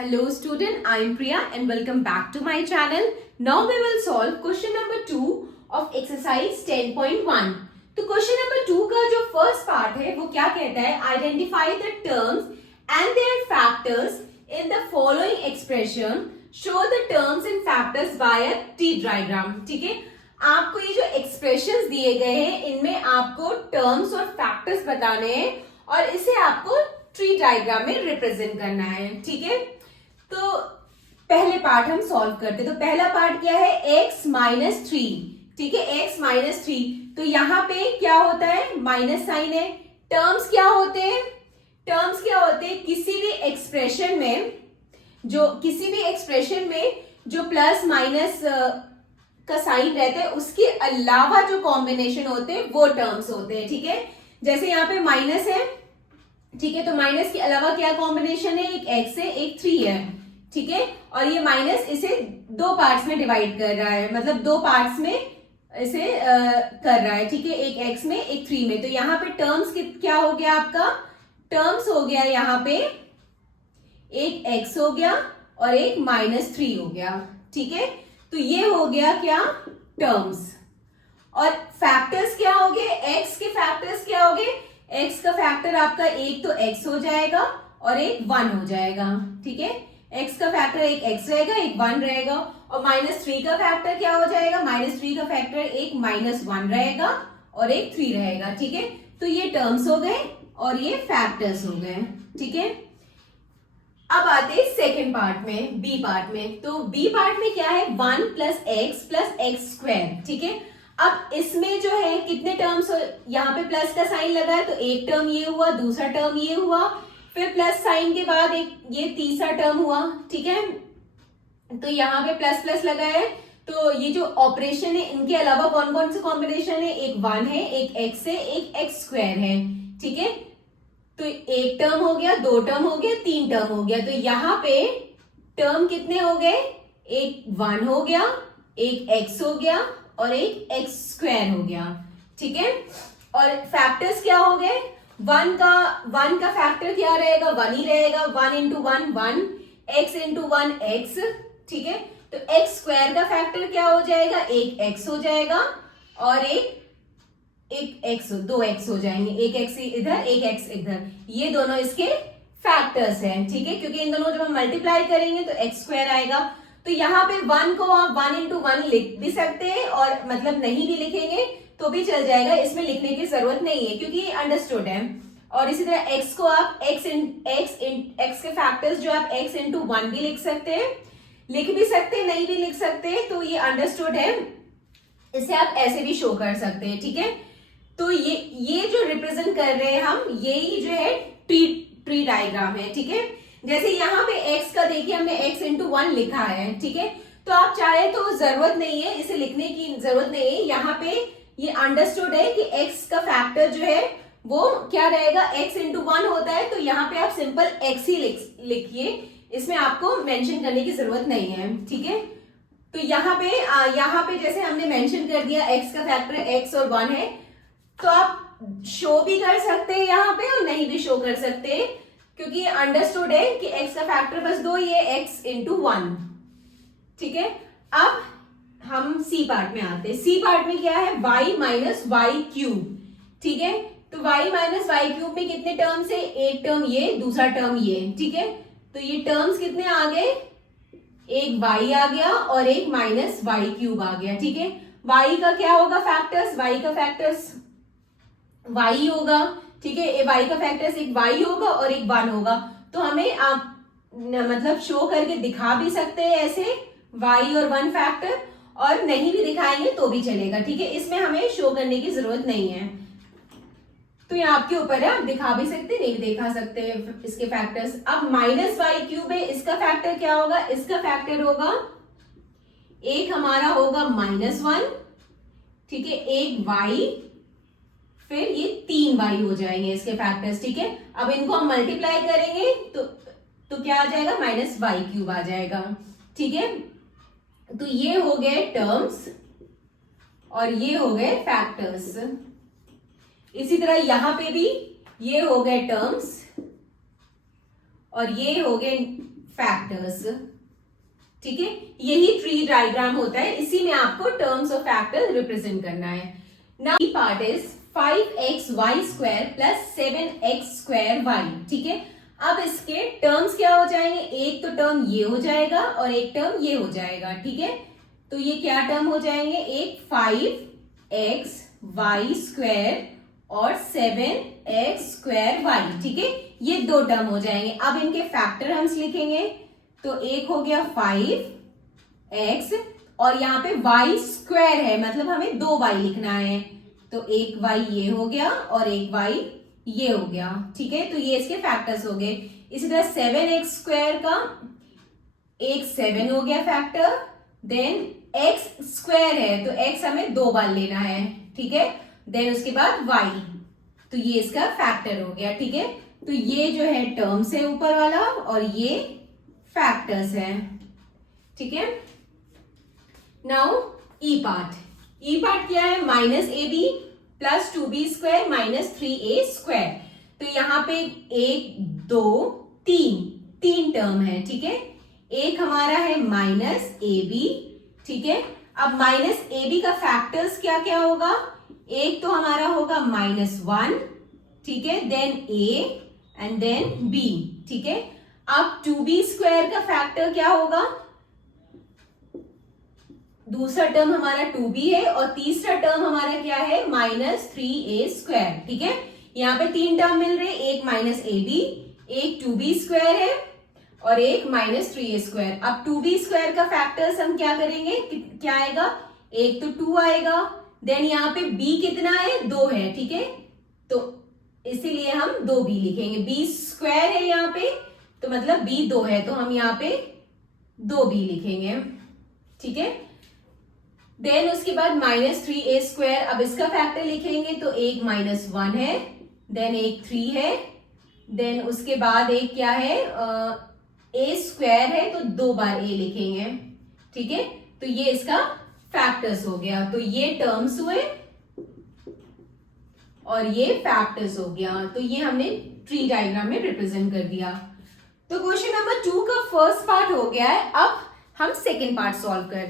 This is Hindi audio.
Hello student, I am Priya and welcome back to my channel. Now we will solve question number 2 of exercise 10.1. तो क्वेश्चन नंबर 2 का जो फर्स्ट पार्ट है वो क्या कहता है, identify the terms and their factors in the following expression, show the terms and factors by a tree diagram. ठीक है, आपको ये जो एक्सप्रेशंस दिए गए हैं इनमें आपको टर्म्स और फैक्टर्स बताने हैं और इसे आपको ट्री डायग्राम में रिप्रेजेंट करना है. ठीक है, तो पहले पार्ट हम सॉल्व करते. तो पहला पार्ट क्या है, x माइनस थ्री. ठीक है, x माइनस थ्री. तो यहाँ पे क्या होता है, माइनस साइन है. टर्म्स क्या होते हैं, टर्म्स क्या होते हैं, किसी भी एक्सप्रेशन में जो प्लस माइनस का साइन रहता है उसके अलावा जो कॉम्बिनेशन होते हैं वो टर्म्स होते हैं. ठीक है, जैसे यहाँ पे माइनस है. ठीक है, तो माइनस के अलावा क्या कॉम्बिनेशन है, एक x है एक 3 है. ठीक है, और ये माइनस इसे दो पार्ट्स में डिवाइड कर रहा है, मतलब दो पार्ट्स में इसे कर रहा है. ठीक है, एक x में एक 3 में. तो यहाँ पे टर्म्स क्या हो गया, आपका टर्म्स हो गया यहाँ पे एक x हो गया और एक -3 हो गया. ठीक है, तो ये हो गया क्या, टर्म्स. और फैक्टर्स क्या हो गए, x के फैक्टर्स क्या हो गए, x का फैक्टर आपका एक तो x हो जाएगा और एक 1 हो जाएगा. ठीक है, x का फैक्टर एक x रहेगा एक 1 रहेगा. और -3 का फैक्टर क्या हो जाएगा, -3 का फैक्टर एक -1 रहेगा और एक 3 रहेगा. ठीक है, तो ये टर्म्स हो गए और ये फैक्टर्स हो गए. ठीक है, अब आते हैं सेकेंड पार्ट में, बी पार्ट में. तो बी पार्ट में क्या है, 1 + x + x². ठीक है, अब इसमें जो है कितने टर्म्स, यहाँ पे प्लस का साइन लगा है तो एक टर्म ये हुआ, दूसरा टर्म ये हुआ, फिर प्लस साइन के बाद एक ये तीसरा टर्म हुआ. ठीक है, तो यहाँ पे प्लस प्लस लगा है. तो ये जो ऑपरेशन है इनके अलावा कौन कौन से कॉम्बिनेशन है, एक 1 है एक x है एक x² है. ठीक है, तो एक टर्म हो गया, दो टर्म हो गया, तीन टर्म हो गया. तो यहाँ पे टर्म कितने हो गए, एक 1 हो गया, एक x हो गया और एक x² हो गया. ठीक है, और फैक्टर्स क्या हो गए, 1 का फैक्टर क्या रहेगा, 1 ही रहेगा. 1 × 1 1, x × 1 x. ठीक है, तो x² का फैक्टर क्या हो जाएगा, एक x हो जाएगा और एक x, दो x हो जाएंगे, एक x इधर एक x इधर. ये दोनों इसके फैक्टर्स हैं. ठीक है, क्योंकि इन दोनों जब हम मल्टीप्लाई करेंगे तो x² आएगा. तो यहाँ पे 1 को आप 1 × 1 लिख भी सकते हैं और मतलब नहीं भी लिखेंगे तो भी चल जाएगा, इसमें लिखने की जरूरत नहीं है क्योंकि ये अंडरस्टूड है. और इसी तरह x को आप x के फैक्टर्स जो आप x × 1 भी लिख सकते हैं, लिख भी सकते हैं, नहीं भी लिख सकते, तो ये अंडरस्टूड है. इसे आप ऐसे भी शो कर सकते हैं. ठीक है, तो ये जो रिप्रेजेंट कर रहे हैं हम, यही जो है ट्री डायग्राम है. ठीक है, जैसे यहाँ पे x का देखिए हमने x × 1 लिखा है. ठीक है, तो आप चाहे तो जरूरत नहीं है, इसे लिखने की जरूरत नहीं है. यहाँ पे ये अंडरस्टूड है कि x का फैक्टर जो है वो क्या रहेगा, x × 1 होता है. तो यहाँ पे आप सिंपल x ही लिखिए, इसमें आपको मेंशन करने की जरूरत नहीं है. ठीक है, तो यहाँ पे जैसे हमने मेंशन कर दिया x का फैक्टर x और 1 है, तो आप शो भी कर सकते हैं यहाँ पे और नहीं भी शो कर सकते हैं क्योंकि अंडरस्टूड है कि x का फैक्टर बस 2 ही है, x × 1. ठीक है, अब हम सी पार्ट में आते हैं. सी पार्ट में क्या है, y - y³. ठीक है, तो y - y³ में कितने टर्म्स है, एक टर्म ये, दूसरा टर्म ये. ठीक है, तो ये टर्म्स कितने आ गए, एक y आ गया और एक -y³ आ गया. ठीक है, y का क्या होगा फैक्टर्स, y का फैक्टर्स y होगा. ठीक है, y का फैक्टर्स एक y होगा और एक 1 होगा. तो हमें आप मतलब शो करके दिखा भी सकते हैं ऐसे y और 1 फैक्टर, और नहीं भी दिखाएंगे तो भी चलेगा. ठीक है, इसमें हमें शो करने की जरूरत नहीं है. तो ये आपके ऊपर है, आप दिखा भी सकते नहीं भी दिखा सकते इसके फैक्टर्स. अब -y³ है, इसका फैक्टर क्या होगा, इसका फैक्टर होगा एक हमारा होगा -1. ठीक है, एक y, फिर ये 3y हो जाएंगे इसके फैक्टर्स. ठीक है, अब इनको हम मल्टीप्लाई करेंगे तो क्या आ जाएगा, -y³ आ जाएगा. ठीक है, तो ये हो गए टर्म्स और ये हो गए फैक्टर्स. इसी तरह यहां पे भी ये हो गए टर्म्स और ये हो गए फैक्टर्स। ठीक है, यही ट्री डायग्राम होता है, इसी में आपको टर्म्स ऑफ फैक्टर रिप्रेजेंट करना है। Now part is 5xy square plus 7x square y। ठीक है, अब इसके टर्म्स क्या हो जाएंगे, एक तो टर्म ये हो जाएगा और एक टर्म ये हो जाएगा। ठीक है, तो ये क्या टर्म हो जाएंगे, एक 5xy स्क्वायर और 7x स्क्वायर y। ठीक है, ये दो टर्म हो जाएंगे। अब इनके फैक्टर हम लिखेंगे, तो एक हो गया 5x और यहाँ पे y स्क्वायर है, मतलब हमें दो y लिखना है, तो एक y ये हो गया और एक y ये हो गया। ठीक है, तो ये इसके फैक्टर्स हो गए। इसी तरह 7x स्क्वायर का एक 7 हो गया फैक्टर, देन x स्क्वायर है तो x हमें दो बार लेना है। ठीक है, देन उसके बाद y, तो ये इसका फैक्टर हो गया। ठीक है, तो ये जो है टर्म्स है ऊपर वाला और ये फैक्टर्स है। ठीक है, नाउ ई पार्ट क्या है, -ab plus 2b square minus 3a square. तो यहाँ पे 1 2 3 टर्म है। ठीक है, एक हमारा है -ab। ठीक है, अब -ab का फैक्टर्स क्या क्या होगा, एक तो हमारा होगा -1। ठीक है, then a and then b। ठीक है, अब 2b स्क्वायर का फैक्टर क्या होगा, दूसरा टर्म हमारा 2b है और तीसरा टर्म हमारा क्या है, -3a स्क्वायर। ठीक है, यहाँ पे 3 टर्म मिल रहे, एक -ab, एक 2b स्क्वायर है और एक -3a स्क्वायर। अब 2b स्क्वायर का फैक्टर्स हम क्या करेंगे, क्या आएगा, एक तो 2 आएगा, देन यहाँ पे b कितना है, 2 है। ठीक है, तो इसीलिए हम 2b लिखेंगे, b स्क्वायर है यहाँ पे तो मतलब b 2 है, तो हम यहाँ पे 2b लिखेंगे। ठीक है, देन उसके बाद -3a स्क्वायर, अब इसका फैक्टर लिखेंगे तो एक -1 है, देन एक 3 है, देन उसके बाद एक क्या है, a स्क्वायर है तो 2 बार a लिखेंगे। ठीक है, तो ये इसका फैक्टर्स हो गया, तो ये टर्म्स हुए और ये फैक्टर्स हो गया। तो ये हमने ट्री डायग्राम में रिप्रेजेंट कर दिया। तो क्वेश्चन नंबर 2 का फर्स्ट पार्ट हो गया है, अब हम सेकेंड पार्ट सॉल्व कर